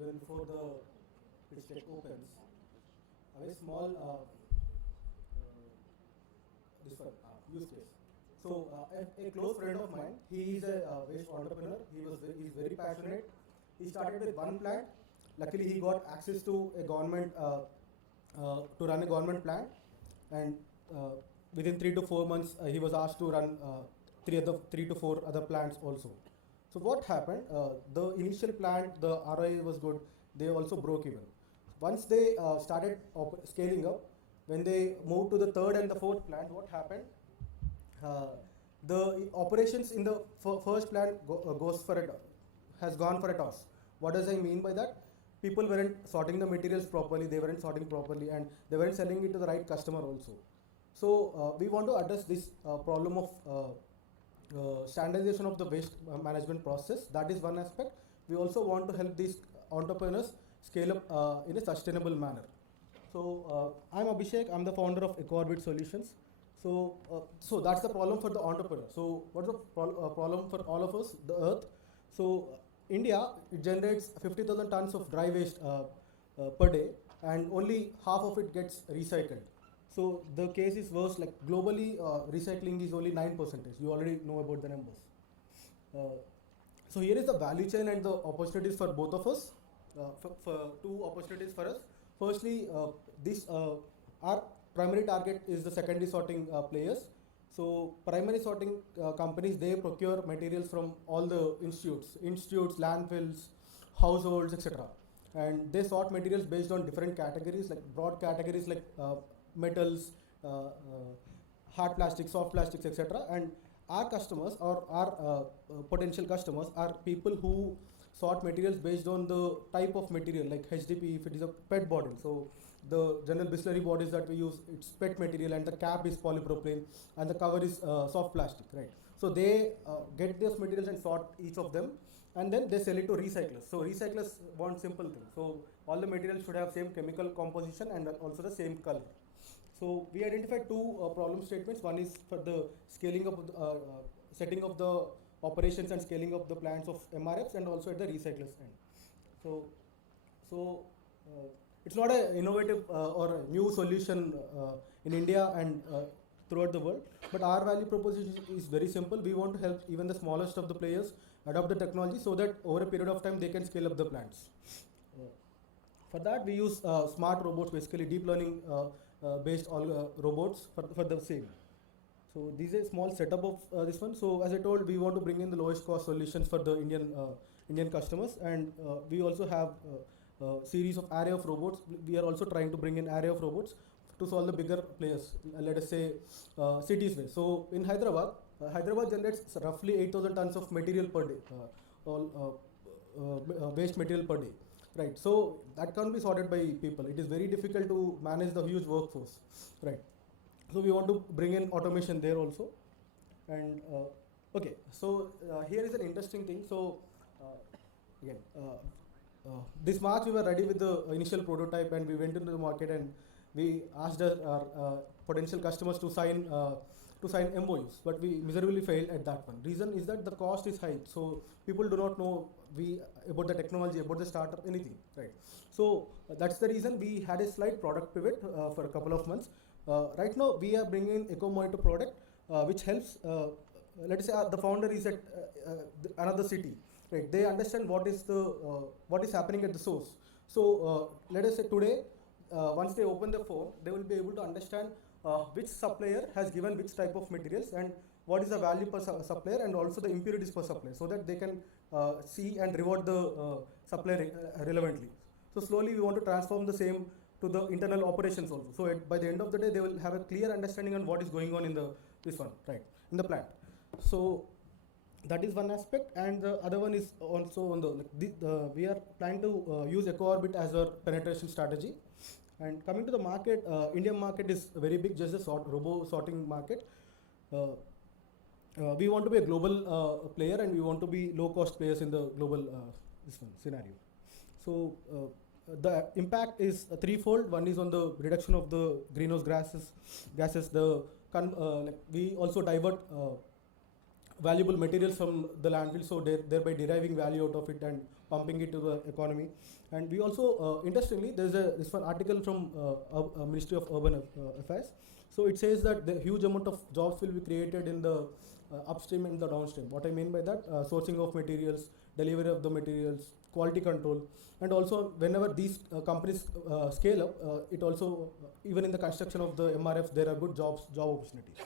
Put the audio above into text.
even before the pitch deck opens. A very small use case. So a close friend of mine, he is a waste entrepreneur. He's very passionate. He started with one plant. Luckily, he got access to a government to run a government plant, and within 3 to 4 months, he was asked to run 3 to 4 other plants also. So what happened? The initial plant, the ROI was good. They also broke even. Once they started scaling up, when they moved to the third and the fourth plant, what happened? The operations in the first plant has gone for a toss. What does I mean by that? People weren't sorting the materials properly, they weren't sorting properly, and they weren't selling it to the right customer also. So we want to address this problem of standardization of the waste management process. That is one aspect. We also want to help these entrepreneurs scale up in a sustainable manner. So I'm Abhishek. I'm the founder of EcoOrbit Solutions. So that's the problem for the entrepreneur. So what's the problem for all of us, the earth? So India, it generates 50,000 tons of dry waste per day, and only half of it gets recycled. So the case is worse. Like globally, recycling is only 9%. You already know about the numbers. So here is the value chain and the opportunities for both of us. For two opportunities for us. Firstly, our primary target is the secondary sorting players. So primary sorting companies, they procure materials from all the institutes, landfills, households, etc. And they sort materials based on different categories, like broad categories like metals, hard plastics, soft plastics, etc. And our customers or our potential customers are people who sort materials based on the type of material, like HDP if it is a PET bottle. So the general Bisleri bottles that we use, it's PET material, and the cap is polypropylene, and the cover is soft plastic, right? So they get those materials and sort each of them, and then they sell it to recyclers. So recyclers want simple thing. So all the materials should have same chemical composition and also the same color. So we identified two problem statements. One is for the scaling up, setting of the operations and scaling up the plants of MRFs, and also at the recyclers end. So it's not an innovative or a new solution in India and throughout the world, but our value proposition is very simple. We want to help even the smallest of the players adopt the technology so that over a period of time they can scale up the plants. For that, we use smart robots, basically deep learning based all robots for the same. So this is a small setup of this one. So as I told, we want to bring in the lowest cost solutions for the Indian customers, and we also have series of array of robots. We are also trying to bring in array of robots to solve the bigger players, let us say cities waste. So in Hyderabad generates roughly 8,000 tons of material per day, waste material per day, right? So that can't be sorted by people. It is very difficult to manage the huge workforce, right? So we want to bring in automation there also. And okay, so here is an interesting thing. So again, this March we were ready with the initial prototype, and we went into the market and we asked our potential customers to sign MOUs, but we miserably failed at that one. Reason is that the cost is high, so people do not know about the technology, about the startup, anything, right? So that's the reason we had a slight product pivot for a couple of months. Right now we are bringing in Eco Monitor product, which helps. Let us say the founder is at another city, right? They understand what is happening at the source. So let us say today, once they open the phone, they will be able to understand which supplier has given which type of materials and what is the value per supplier, and also the impurities per supplier, so that they can see and reward the supplier relevantly. So slowly we want to transform the same to the internal operations also. So by the end of the day, they will have a clear understanding on what is going on in this one, right, in the plant. So that is one aspect, and the other one is also on we are planning to use EcoOrbit as our penetration strategy. And coming to the market, Indian market is very big, just the robo sorting market. We want to be a global player, and we want to be low cost players in the global scenario. So the impact is threefold. One is on the reduction of the greenhouse gases. We also divert valuable materials from the landfill, so thereby deriving value out of it and pumping it to the economy. And we also, interestingly, there's this one article from Ministry of Urban Affairs. So it says that the huge amount of jobs will be created in the upstream and the downstream. What I mean by that, sourcing of materials, delivery of the materials, quality control, and also whenever these companies scale up, it also, even in the construction of the MRF, there are good job opportunities.